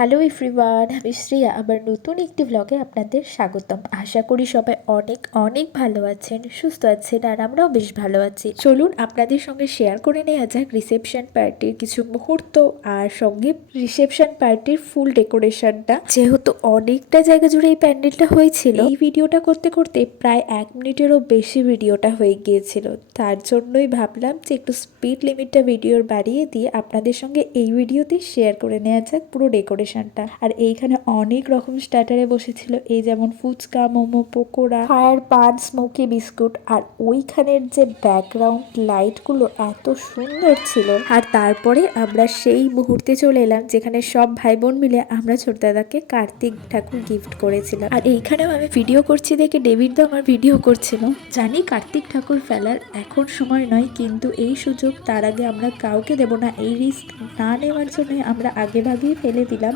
Hello everyone, আমি শ্রেয়া। আবার নতুন একটি ব্লগে আপনাদের স্বাগতম। আশা করি সবাই অনেক অনেক ভালো আছেন, সুস্থ আছেন, আর আমরাও বেশ ভালো আছি। চলুন আপনাদের সঙ্গে শেয়ার করে নেওয়া যাক রিসেপশন পার্টির কিছু মুহূর্ত, আর সঙ্গে রিসেপশন পার্টির ফুল ডেকোরেশনটা। যেহেতু অনেকটা জায়গা জুড়ে এই প্যান্ডেলটা হয়েছিল, এই ভিডিওটা করতে করতে প্রায় 1 মিনিটেরও বেশি ভিডিওটা হয়ে গিয়েছিল। তার জন্যই ভাবলাম যে একটু স্পিড লিমিটটা ভিডিওর বাড়িয়ে দিয়ে আপনাদের সঙ্গে এই ভিডিওতে শেয়ার করে নেওয়া যাক পুরো ডেকোরেশনটা। আর এইখানে অনেক রকম স্টার্টারে বসেছিল, এই যেমন ফুচকা, মোমো, পকোড়া, ফায়ার পান, স্মোকি বিস্কুট। আর ওইখানের যে ব্যাকগ্রাউন্ড লাইটগুলো এত সুন্দর ছিল। আর তারপরে আমরা সেই মুহূর্তে চলে এলাম যেখানে সব ভাই বোন মিলে আমরা ছোট দাদাকে কার্তিক ঠাকুর গিফট করেছিলাম। আর এইখানেও আমি ভিডিও করছি দেখে ডেভিড দা আমার ভিডিও করছিল। জানি কার্তিক ঠাকুর ফেলার এখন সময় নয়, কিন্তু এই সুযোগ তার আগে আমরা কাউকে দেব না। এই রিস্ক না নেওয়ার জন্য আমরা আগে ভাগেই ফেলে দিলাম।